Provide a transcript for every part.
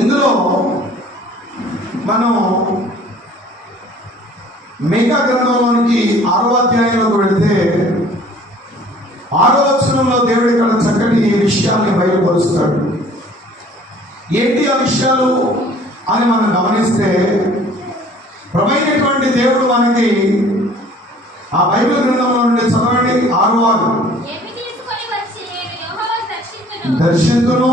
ఇందులో మనం మీకా గ్రంథంలోనికి 6వ అధ్యాయంలోకి వెళితే 6వ వచనంలో దేవుడు ఇక్కడ చక్కటి విషయాన్ని బయలుపరుస్తాడు. ఏంటి ఆ విషయాలు అని మనం గమనిస్తే, ప్రభువైనటువంటి దేవుడు మనకి ఆ బైబిల్ గ్రంథంలో నుండి చదవండి. 6వ దర్శించును,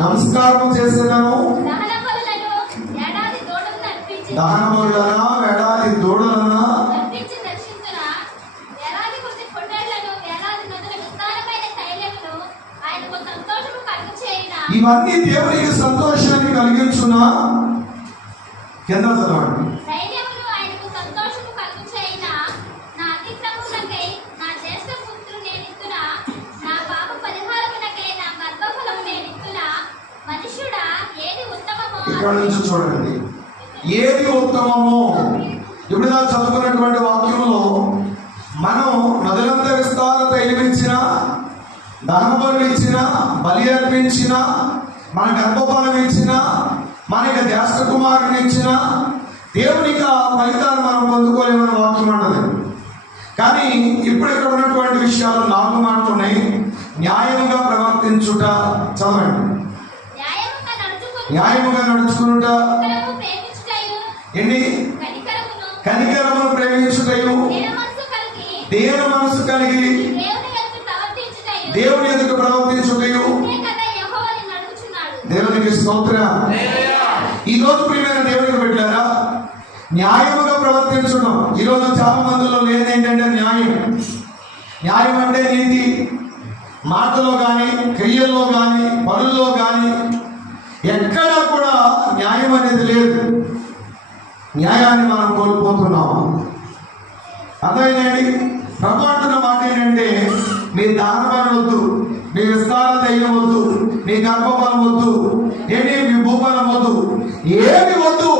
నమస్కారం చేసేదను, దహనములనా వేడాది దూడలనా ఇవన్నీ దేవునికి సంతోషాన్ని కలిగించునా. కింద చదవండి. ఇక్కడ నుంచి చూడండి, ఏది ఉత్తమమో. ఇప్పుడు నాకు చదువుకున్నటువంటి వాక్యంలో మనం నదులంత విస్తార తైలమిచ్చిన, దహన బలులు ఇచ్చిన, బలి అర్పించిన, మన గర్భఫలం ఇచ్చిన, మనకి జ్యేష్ఠ కుమారుని ఇచ్చిన దేవునికి ఆ ఫలితాన్ని మనం పొందుకోలేమని వాక్యం ఉన్నది. కానీ ఇప్పుడు ఇక్కడ ఉన్నటువంటి విషయాలు 4 మాటలు ఉన్నాయి. న్యాయముగా ప్రవర్తించుట, చదవండి. న్యాయముగా నడుచుకునుట, ఏంటి? కనికరమును ప్రేమించుటయు, దేన మనసు కలిగి దేవుని ఎదుట ప్రవర్తించుటయు. దేవునికి స్తోత్రం. ఈరోజు ప్రియమైన దేవునికి పెట్టారా, న్యాయముగా ప్రవర్తించడం ఈరోజు చాలా మందిలో లేదు. ఏంటంటే న్యాయం. న్యాయం అంటే నీతి. మాటలో కానీ, క్రియల్లో కానీ, పనుల్లో కానీ ఎక్కడా కూడా న్యాయం అనేది లేదు. న్యాయాన్ని మనం కోల్పోతున్నాము. అర్థమైందండి? ప్రభు అంటున్న మాట ఏంటంటే, మీ దానబలి వద్దు, మీ విస్తార దైవం వద్దు, మీ గర్భఫలం వద్దు, ఏంటి మీ భూఫలం వద్దు, ఏమి వద్దు.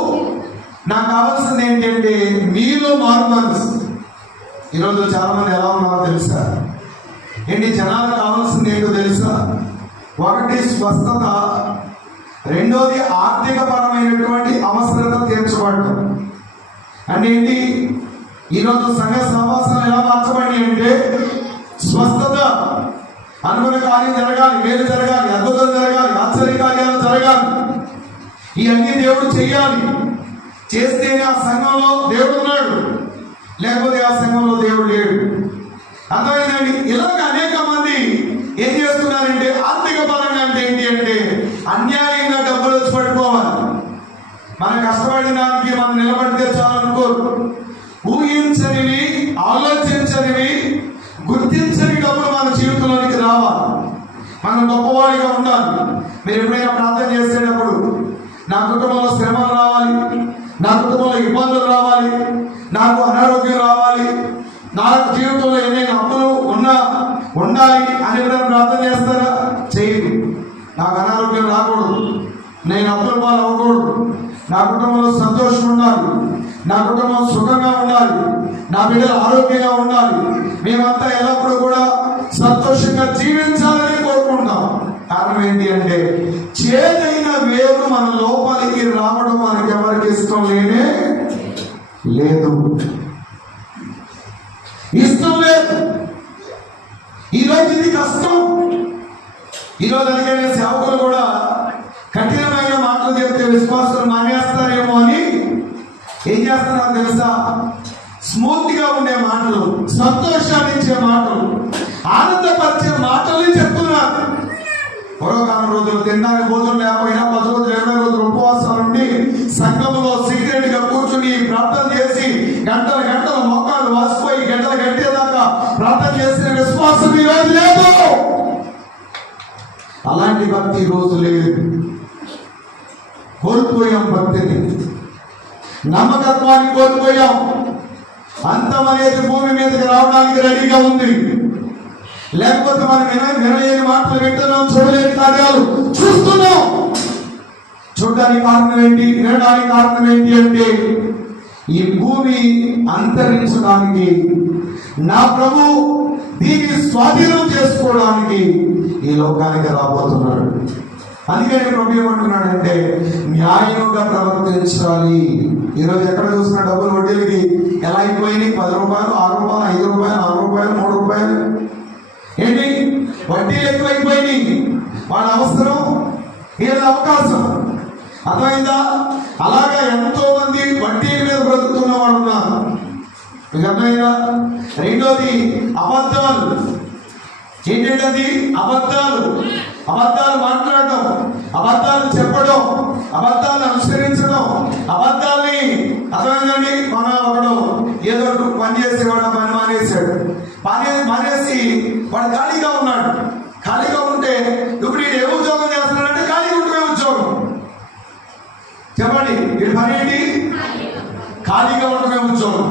నాకు కావాల్సింది ఏంటంటే మీలో మారు మనసు. ఈరోజు చాలా మంది ఎలా ఉన్నారో తెలుసా? ఏంటి జనాలు కావాల్సింది ఏంటో తెలుసా? 1 స్వస్థత, 2ది ఆర్థిక పరమైనటువంటి అవసరత తీర్చబడటం. అంటే ఏంటి? ఈరోజు సంఘ సహవాసాలు ఎలా మార్చబడి అంటే, స్వస్థత, అనుకున్న కార్యం జరగాలి, మేలు జరగాలి, అద్భుతం జరగాలి, ఆశ్చర్య కార్యాలు జరగాలి. ఇవన్నీ దేవుడు చెయ్యాలి. చేస్తేనే ఆ సంఘంలో దేవుడు ఉన్నాడు, లేకపోతే ఆ సంఘంలో దేవుడు లేడు. అర్థమైందండి? ఇలాగ అనేక మంది ఏం చేస్తున్నారంటే, ఆర్థిక పరంగా అంటే ఏంటి అంటే అన్యాయంగా డబ్బులు వచ్చి పట్టుకోవాలి. మనం కష్టపడిన దానికి మనం నిలబడితే చాలనుకోరు. ఊహించనివి, ఆలోచించనివి, గుర్తించని డబ్బులు మన జీవితంలోనికి రావాలి. మనం గొప్పవాడిగా ఉండాలి. మీరు ఎప్పుడైనా ప్రార్థన చేసేటప్పుడు, నా కుటుంబంలో శ్రమలు రావాలి, నా కుటుంబంలో ఇబ్బందులు రావాలి, నాకు అనారోగ్యం రావాలి, నా జీవితంలో ఏమైనా అప్పులు ఉండాలి అని ప్రార్థన చేస్తారా? చేయదు. నాకు అనారోగ్యం రాకూడదు, నేను అప్పుల పాలు అవ్వకూడదు, నా కుటుంబంలో సంతోషం ఉండాలి, నా కుటుంబం సుఖంగా ఉండాలి, నా బిడ్డలు ఆరోగ్యంగా ఉండాలి, మేమంతా ఎల్లప్పుడూ కూడా సంతోషంగా జీవించాలని కోరుకుంటాం. కారణం ఏంటి అంటే, చేదైన వేరు మన లోపలికి రావడం మనకి ఎవరికి ఇష్టం లేనే లేదు. ఇష్టం లేదు. ఈరోజు ఇది కష్టం. ఈరోజు అందుకనే సేవకులు కూడా కఠినమైన మాటలు చెప్తే విశ్వాసులు మానేస్తారేమో అని ఏం చేస్తున్నారు తెలుసా? స్మూత్ గా ఉండే మాటలు, సంతోషాన్ని ఇచ్చే మాటలు, ఆనందపరిచే మాటల్ని చెప్తున్నారు. పూర్వకాలం రోజులు తినడానికి భోజనం లేకపోయినా 10 రోజులు 20 రోజులు ఉపవాసాలు ఉండి సంఘంలో సీక్రెట్ గా కూర్చుని ప్రార్థన చేసి గంటల గంటల మోకాలు వాసిపోయి గంటలు గట్టేదాకా ప్రార్థన చేసిన విశ్వాసం ఈ రోజు లేదు. అలాంటి భక్తి ఈ రోజు లేదు. కోల్పోయాం భక్తిని, నమ్మకత్వాన్ని కోల్పోయాం. అంతం అనేది భూమి మీదకి రావడానికి రెడీగా ఉంది. లేకపోతే మనం వినలేని మాటలు వింటున్నాం, చూడలేని కార్యాలు చూస్తున్నాం. చూడడానికి కారణం ఏంటి? వినడానికి కారణం ఏంటి అంటే, ఈ భూమి అంతరించడానికి నా ప్రభు దీన్ని స్వాధీనం చేసుకోవడానికి ఈ లోకానికి రాబోతున్నాడు. అందుకని ప్రభు ఏమంటున్నాడంటే న్యాయముగా ప్రవర్తించాలి. ఈరోజు ఎక్కడ చూసిన డబ్బులు వడ్డీలకి ఎలా అయిపోయినాయి? 10 రూపాయలు, 6 రూపాయలు, 5 రూపాయలు, 4 రూపాయలు, 3 రూపాయలు. ఏంటి వడ్డీలు ఎక్కువైపోయినాయి. వాళ్ళ అవసరం, వీళ్ళ అవకాశం. అర్థమైందా? అలాగా ఎంతో మంది వడ్డీల మీద బ్రతుకుతున్న వాళ్ళు ఉన్నారు. మీకు అర్థమైందా? రెండోది అబద్ధాలు. ఏంటంటే అబద్ధాలు మాట్లాడటం, అబద్ధాలు చెప్పడం, అబద్ధాలు అనుసరించడం, అబద్ధాల్ని. అర్థమైందండి? మన ఒకడు ఏదో పని చేసేవాడు, పని మానేసి వాడు ఖాళీగా ఉన్నాడు. ఖాళీగా ఉంటే ఇప్పుడు వీడు ఏ ఉద్యోగం చేస్తున్నాడంటే ఖాళీగా ఉంటే ఉద్యోగం. చెప్పండి, వీడి పని ఏంటి? ఖాళీగా ఉండటమే ఉద్యోగం.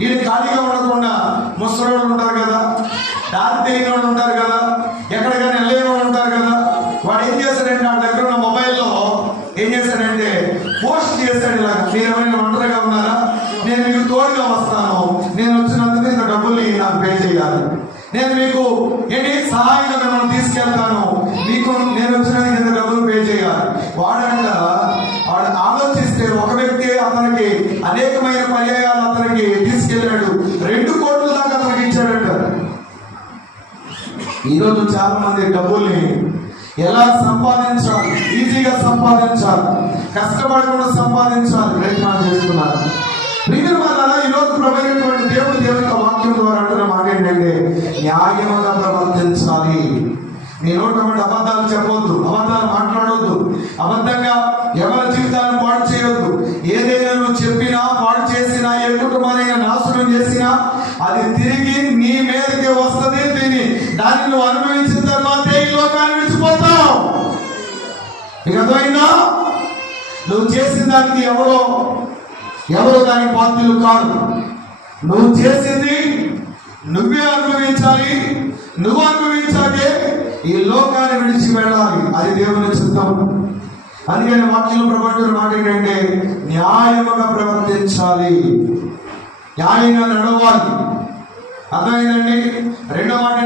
వీడు ఖాళీగా ఉండకుండా ముసలోళ్ళు ఉంటారు కదా, దారి తెలియని వాళ్ళు ఉంటారు కదా, ఎక్కడికైనా వెళ్ళలేని వాళ్ళు ఉంటారు కదా. వాడు ఏం చేశాడంటే వాడి దగ్గర ఉన్న మొబైల్లో ఏం చేశాడంటే పోస్ట్ చేశాడు ఇలాగ, మీరు ఎవరైనా ఒంటరిగా ఉన్నారా, నేను మీకు తోడుగా వస్తాను, నేను వచ్చినందుకు ఇంత డబ్బుల్ని నాకు పే చేయాలి, నేను మీకు ఏంటి సహాయంగా మిమ్మల్ని తీసుకెళ్తాను, మీకు నేను వచ్చినందుకు ఇంత డబ్బులు పే చేయాలి. వాడు ఆలోచిస్తే ఒక వ్యక్తి అతనికి అనేకమైన పర్యాయాలు అతనికి తీసుకెళ్ళాడు. 2 కోట్ల దాకా అతనికి ఇచ్చాడంట. ఈరోజు చాలా మంది డబ్బుల్ని ఎలా సంపాదించాలి, ఈజీగా సంపాదించాలి, కష్టపడకుండా సంపాదించాలి ప్రయత్నాలు చేస్తున్నారు. ప్రియుల వల్ల ఈరోజు ప్రభువైనటువంటి దేవుడి యొక్క వాక్యం ద్వారా అంటున్న మాట ఏంటంటే న్యాయముగా ప్రవర్తించాలి. నీ నోటి అబద్ధాలు చెప్పొద్దు, అబద్ధాలు మాట్లాడొద్దు, అబద్ధంగా ఎవరి జీవితాలను పాడు చేయొద్దు. ఏదైనా నువ్వు చెప్పినా, పాడు చేసినా, ఏ కుటుంబాన్ని నాశనం చేసినా అది తిరిగి నీ మీదకే వస్తుంది. దాన్ని నువ్వు అనుభవించిన తర్వాత ఈ లోకాన్ని విడిచిపోతావు. నీకు అర్థమైందా? నువ్వు చేసిన దానికి ఎవరో దానికి బాధ్యులు కాదు. నువ్వు చేసింది నువ్వే అనుభవించాలి. నువ్వు అనుభవించాకే ఈ లోకాన్ని విడిచి వెళ్ళాలి. అది దేవుని చిత్తం. అందుకని వాక్యంలో ప్రపంచం మాట ఏంటంటే న్యాయముగా ప్రవర్తించాలి, న్యాయంగా నడవాలి. అర్థమైందండి? రెండో మాట